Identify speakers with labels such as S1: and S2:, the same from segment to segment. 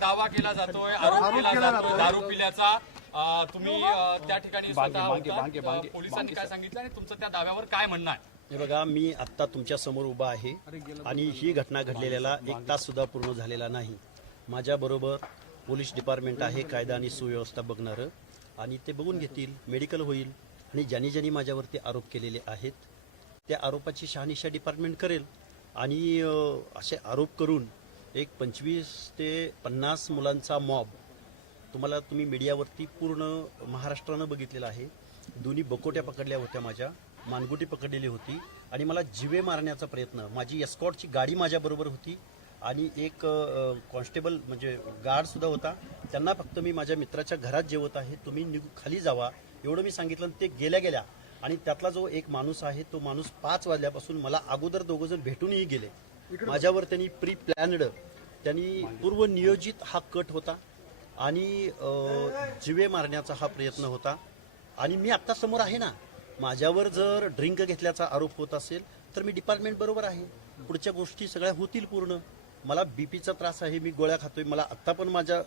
S1: दावा केला जातोय आरोप केला जातोय दारू पिल्याचा. तुम्ही अं, त्या ठिकाणी स्वतः पोलिसांनी काय सांगितलं आणि तुमचं त्या दाव्यावर काय म्हणणं आहे?
S2: हे बघा मी आत्ता तुमच्यासमोर उभा आहे आणि ही घटना घडलेल्याला एक तास सुद्धा पूर्ण झालेला नाही. माझ्याबरोबर पोलीस डिपार्टमेंट आहे कायदा आणि सुव्यवस्था बघणारं. आणि ते बघून घेतील मेडिकल होईल. आणि ज्यांनी ज्यांनी माझ्यावरती आरोप केलेले आहेत त्या आरोपाची शहानिशा डिपार्टमेंट करेल. आणि असे आरोप करून एक पंचवीस ते पन्नास मुलांचा मॉब तुम्हाला तुम्ही मीडियावरती पूर्ण महाराष्ट्रानं बघितलेलं आहे. दोन्ही बकोट्या पकडल्या होत्या माझ्या. मानगुटी पकडलेली होती. आणि मला जिवे मारण्याचा प्रयत्न माझी एस्कॉटची गाडी माझ्याबरोबर होती. आणि एक कॉन्स्टेबल म्हणजे गार्डसुद्धा होता. त्यांना फक्त मी माझ्या मित्राच्या घरात जेवत आहे. तुम्ही निघू खाली जावा. एवढं मी सांगितलं आणि ते गेल्या गेल्या. आणि त्यातला जो एक माणूस आहे तो माणूस पाच वाजल्यापासून मला अगोदर दोघं जण भेटूनही गेले. माझ्यावर त्यांनी प्री प्लॅनड त्यांनी पूर्व नियोजित हा कट होता आणि जिवे मारण्याचा हा प्रयत्न होता. आणि मी आत्ता समोर आहे ना माझ्यावर जर ड्रिंक घेतल्याचा आरोप होत असेल तर मी डिपार्टमेंट बरोबर आहे. पुढच्या गोष्टी सगळ्या होतील पूर्ण. मला बीपीचा त्रास आहे मी गोळ्या खातोय मला आत्ता पण माझ्या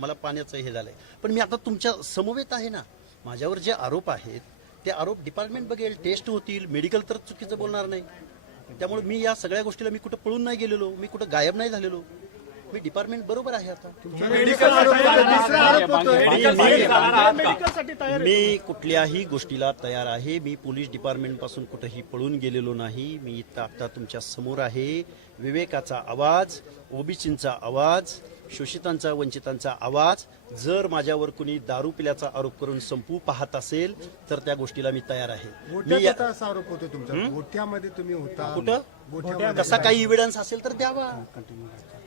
S2: मला पाण्याचं हे झालंय. पण मी आता तुमच्या समवेत आहे ना माझ्यावर जे आरोप आहेत ते आरोप डिपार्टमेंट बघेल टेस्ट होतील मेडिकल तर चुकीचं बोलणार नाही. त्यामुळे मी या सगळ्या गोष्टीला मी कुठं पळून नाही गेलेलो मी कुठं गायब नाही झालेलो. मी डिपार्टमेंट बरोबर आहे आता. मी कुठल्याही गोष्टीला तयार आहे. मी पोलीस डिपार्टमेंटपासून कुठेही पळून गेलेलो नाही. मी इथं आता तुमच्यासमोर आहे. विवेकाचा आवाज ओबीसींचा आवाज शोषितांचा वंचितांचा आवाज. जर माझ्यावर कुणी दारू पिल्याचा आरोप करून संपू पाहत असेल तर त्या गोष्टीला मी तयार आहे. मी या-
S3: आरोप होतो तुमचा. गोठ्यामध्ये तुम्ही होता.
S2: कुठं?
S3: गोठ्यामध्ये
S2: तसा काही इव्हिडन्स असेल तर द्यावा.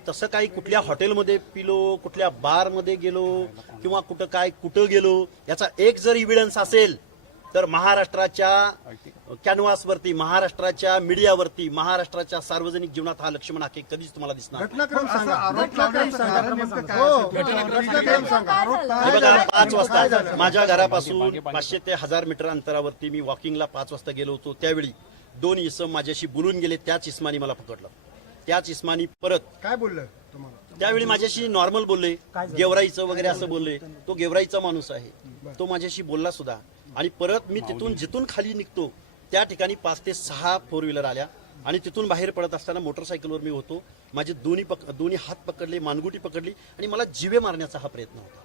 S2: तसं काही कुठल्या हॉटेलमध्ये पिलो कुठल्या बारमध्ये गेलो किंवा कुठं काय कुठं गेलो याचा एक जर इव्हिडन्स असेल तर महाराष्ट्राच्या कॅनव्हासवरती महाराष्ट्राच्या मीडियावरती महाराष्ट्राच्या सार्वजनिक जीवनात हा लक्ष्मण हाके कधीच तुम्हाला दिसणार
S3: हो घटनाक्रम सांगा.
S2: हे बघा पाच वाजता माझ्या घरापासून पाचशे ते हजार मीटर अंतरावरती मी वॉकिंगला पाच वाजता गेलो होतो. त्यावेळी दोन इसम माझ्याशी बोलून गेले. त्याच इस्मानी मला पकडलं. त्याच इस्मानी परत
S3: काय बोललं तुम्हाला?
S2: त्यावेळी माझ्याशी नॉर्मल बोलले. गेवराईचं वगैरे असं बोलले. तो गेवराईचा माणूस आहे. तो माझ्याशी बोलला सुद्धा. आणि परत मी तिथून जिथून खाली निघतो त्या ठिकाणी पाच ते सहा फोर व्हीलर आल्या आणि तिथून बाहेर पडत असताना मोटरसायकलवर मी होतो. माझे दोन्ही पक दोन्ही हात पकडले मानगुटी पकडली आणि मला जिवे मारण्याचा हा प्रयत्न होता.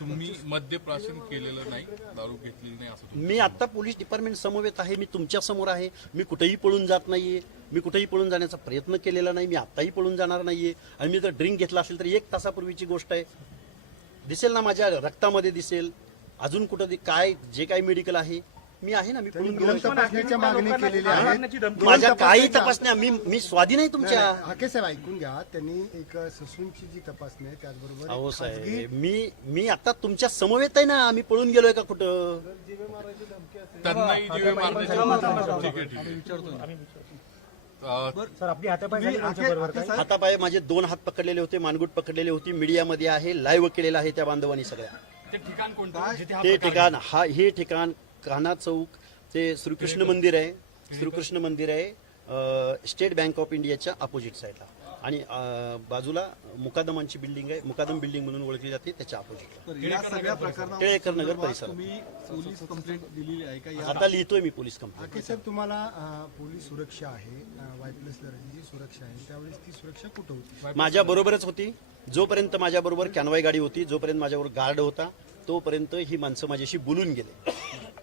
S4: तुम्ही मद्यप्राशन केलेलं नाही दारू घेतलेली नाही असं
S2: मी आता पोलीस डिपार्टमेंट समवेत आहे मी तुमच्यासमोर आहे मी कुठेही पळून जात नाहीये मी कुठेही पळून जाण्याचा प्रयत्न केलेला नाही मी आत्ताही पळून जाणार नाहीये. आणि मी जर ड्रिंक घेतला असेल तर एक तासापूर्वीची गोष्ट आहे. दिसेल ना माझ्या रक्तामध्ये दिसेल. अजून कुठं काय जे काही मेडिकल आहे मी आहे ना मी पळून
S3: दोन
S2: गेलो
S3: तपासण्याच्या मागणी केलेली आहे.
S2: माझ्या काही तपासण्या मी मी स्वाधीन आहे तुमच्या.
S3: हाके साहेब ऐकून घ्या. त्यांनी एक ससूनची जी तपासणी आहे त्याचबरोबर
S2: अहो साहेब मी मी आता तुमच्या समवेत आहे ना मी पळून गेलोय का कुठं?
S4: त्यांनाही जीवे मारण्याची ठीक आहे ठीक आहे. अं,
S3: हाके-
S2: हातापाय माझे दोन हात पकडलेले होते मानगुट पकडलेले होती मीडियामध्ये आहे लाईव्ह केलेलं आहे त्या बांधवांनी सगळ्या.
S1: ते ठिकाण कोणतं? हा
S2: ते ठिकाण हा हे ठिकाण कान्हा चौक ते श्रीकृष्ण मंदिर आहे. श्रीकृष्ण मंदिर आहे. स्टेट बँक ऑफ इंडियाच्या अपोजिट साईडला आणि बाजूला मुकादमांची बिल्डिंग आहे. मुकादम बिल्डिंग म्हणून ओळखली जाते त्याच्या अपोजिटला टिळेकर नगर परिसरात.
S5: तुम्ही पोलीस कंप्लेंट दिलेली आहे का? या
S2: आता लिहितोय मी पोलीस कंप्लेंट
S3: साहेब तुम्हाला पोलीस सुरक्षा आहे. सुरक्षा आहे. त्यावेळेस ती सुरक्षा कुठं होती?
S2: माझ्या बरोबरच होती. जोपर्यंत माझ्या बरोबर कॅनवाय गाडी होती जोपर्यंत माझ्याबरोबर गार्ड होता तोपर्यंत ही माणसं माझ्याशी बोलून गेले.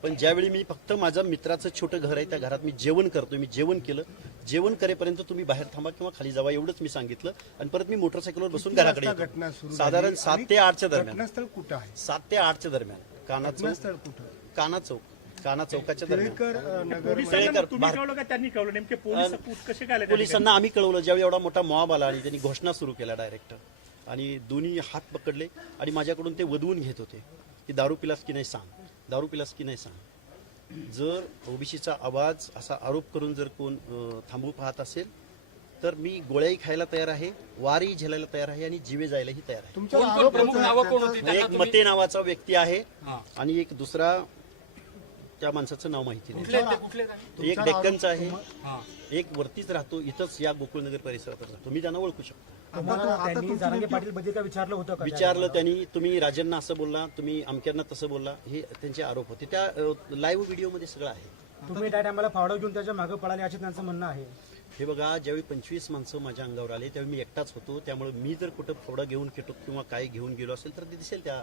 S2: पण ज्यावेळी मी फक्त माझं मित्राचं छोटं घर आहे त्या घरात मी जेवण करतोय मी जेवण केलं जेवण करेपर्यंत तुम्ही बाहेर थांबा किंवा खाली जावा एवढंच मी सांगितलं. आणि परत मी मोटरसायकलवर बसून घराकडे
S3: घटना. सुरू
S2: साधारण सात ते आठच्या दरम्यान.
S3: घटनास्थळ कुठं आहे?
S2: सात ते आठच्या दरम्यान. काना चौक
S3: घटनास्थळ कुठं?
S2: काना चौक काना चौकाच्या दरम्यान.
S3: टिळेकर अं, नगर
S2: टिळेकर
S6: तुम्ही
S2: भार-
S6: कळवलं का त्यांनी कळवलं? नेमके पोलीस कसे काय आले त्या
S2: पोलिसांना आम्ही कळवलं. ज्यावेळी एवढा मोठा मॉब आला आणि त्यांनी घोषणा सुरू केला डायरेक्ट आणि दोन्ही हात पकडले आणि माझ्याकडून ते वधवून घेत होते. की दारू पिलास की नाही सांग. दारू पिलास की नाही सांग. जर ओबीसीचा आवाज असा आरोप करून जर कोण अं, थांबवू पाहत असेल तर मी गोळ्याही खायला तयार आहे वारही झेलायला तयार आहे आणि जीवे जायलाही तयार आहे.
S3: तुमचा
S1: कोण कोण
S3: आरोप
S1: प्रमुख
S3: होता
S1: नावं कोण होती?
S3: त्याचा-
S1: त्यांना
S2: एक मते नावाचा व्यक्ती आहे
S1: हा.
S2: आणि एक दुसरा त्या माणसाचं नाव माहिती नाही? एक डेक्कनचा आहे.
S1: हा.
S2: एक वरतीच राहतो इथंच या गोकुळनगर परिसरात राहतो. मी त्यांना ओळखू शकतो.
S7: त्यांनी जारांगे पाटील बद्दल काय विचारलं होतं का?
S2: विचारलं त्यांनी तुम्ही राजांना असं बोलला तुम्ही अमक्यांना तसं बोलला हे त्यांचे आरोप होते. त्या लाईव्ह व्हिडिओमध्ये सगळं आहे.
S7: तुम्ही त्या टायमाला फावडा घेऊन त्याच्यामागे पळाले असे त्यांचं म्हणणं आहे.
S2: हे बघा ज्यावेळी पंचवीस माणसं माझ्या अंगावर आले त्यावेळी मी एकटाच होतो. त्यामुळे मी जर कुठं फोडा घेऊन केटो किंवा काय घेऊन गेलो असेल तर ते दिसेल त्या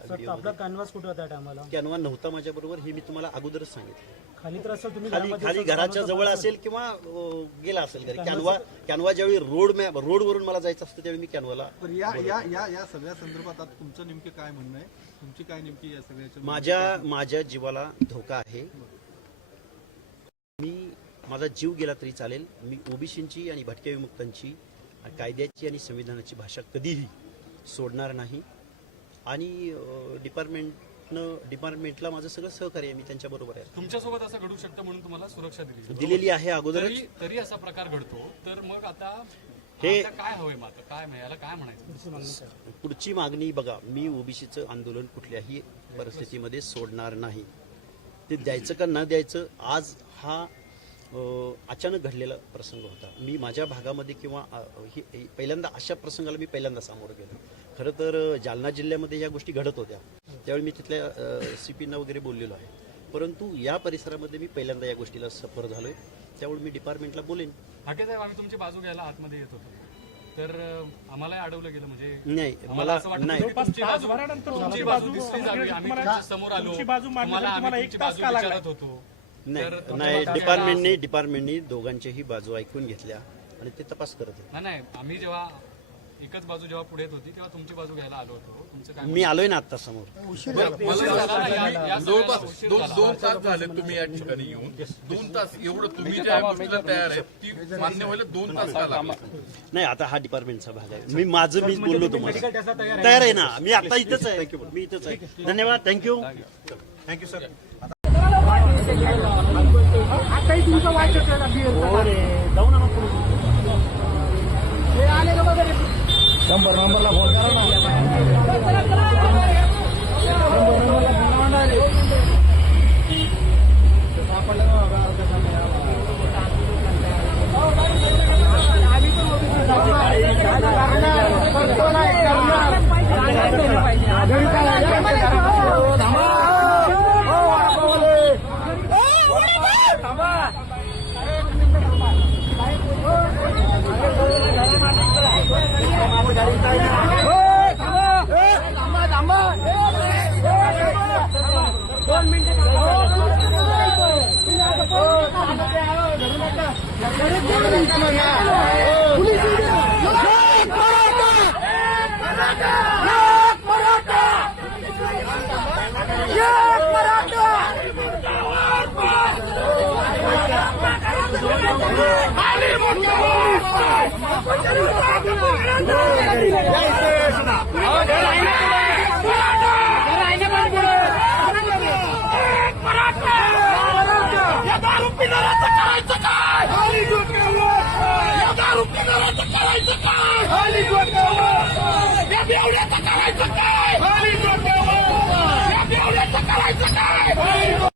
S7: कॅनव्हास कुठे होता त्या टायमाला
S2: कॅनवा नव्हता माझ्या बरोबर हे मी तुम्हाला अगोदरच सांगितलं.
S7: खाली तर असेल तुम्ही
S2: खाली
S7: घरामध्ये
S2: खाली
S7: असाल,
S2: घराच्या जवळ असेल. किंवा अं, गेला असेल घरी. कॅनवा कॅनवा ज्यावेळी रोड मॅप रोडवरून मला जायचं असतं त्यावेळी मी कॅनवाला
S5: पण या या या या सगळ्या संदर्भात आता तुमचं नेमके काय म्हणणं आहे? तुमची काय नेमकी या सगळ्याच्या
S2: माझ्या माझ्या जीवाला धोका आहे. मी माझा जीव गेला तरी चालेल. मी ओबीसींची आणि भटक्या विमुक्तांची आणि कायद्याची आणि संविधानाची भाषा कधीही सोडणार नाही. आणि डिपार्टमेंटनं डिपार्टमेंटला माझं सगळं सहकार्य आहे मी त्यांच्या बरोबर आहे.
S1: तुमच्यासोबत असं घडू शकतं म्हणून तुम्हाला सुरक्षा दिली जाते.
S2: दिलेली आहे अगोदरच.
S1: तरी तरी असा प्रकार घडतो. तर मग आता
S2: हे-
S1: आता काय हवंय मग आता? काय याला काय म्हणायचं?
S2: पुढची मागणी बघा मी ओबीसीचं आंदोलन कुठल्याही परिस्थितीमध्ये सोडणार नाही. ते द्यायचं का न द्यायचं आज हा अ, अचानक घडलेला प्रसंग होता. मी माझ्या भागामध्ये किंवा अ, ही ही- पहिल्यांदा अशा प्रसंगाला मी पहिल्यांदा सामोरं गेलो. खरं तर अ, जालना जिल्ह्यामध्ये या गोष्टी घडत होत्या. त्यावेळी मी तिथल्या सी पींना वगैरे बोललेलो आहे. परंतु या परिसरामध्ये मी पहिल्यांदा या गोष्टीला सफर झालोय. त्यामुळे मी डिपार्टमेंटला बोलेन.
S1: हाके साहेब आम्ही तुमची बाजू घ्यायला आतमध्ये येत होतो. तर अं, आम्हालाही अडवलं गेलं म्हणजे
S2: नाही
S1: आम्हाला
S2: मला
S1: असं वाटतं
S2: नाही.
S1: की तुमची बाजू
S6: तासभरानंतर
S1: तुमची
S6: तुमची
S1: बाजू
S6: बाजू
S1: दिसली जावी. आम्ही
S6: तुम्हाला-
S1: तुमच्यासमोर आलो.
S6: तुमची बाजू मांडण्यासाठी
S1: तुम्हाला आम्ही
S6: तुम्हाला एक
S1: तुमची
S6: तास
S1: बाजू
S6: का लागला?
S1: विचारत होतो.
S2: नाही
S1: तर
S2: नाही
S1: तुमच्या
S2: डिपार्टमेंटने डिपार्टमेंटने दोघांच्याही बाजू ऐकून घेतल्या आणि ते तपास करत
S1: नाही आम्ही जेव्हा एकच बाजू जेव्हा पुढे येत होती तेव्हा तुमची बाजू घ्यायला आलो होतो. तुमचं काय
S2: मी आलोय ना आता समोर.
S1: ना,
S4: जवळपास दोन
S1: झाला.
S4: दोन तास झाले तुम्ही या ठिकाणी येऊन. दोन तास एवढं तुम्ही ज्या गोष्टीला तयार आहे ती मान्य व्हायला दोन तास का लागले?
S2: नाही आता हा डिपार्टमेंटचा भाग आहे. मी माझं मीच बोललो
S7: मेडिकल
S2: तुम्हाला.
S7: तयार आहे.
S2: ना. मी आता इथंच आहे. मी इथंच आहे. धन्यवाद. Thank you thank you sir
S8: number நம்பர்ல போன் காரணம் या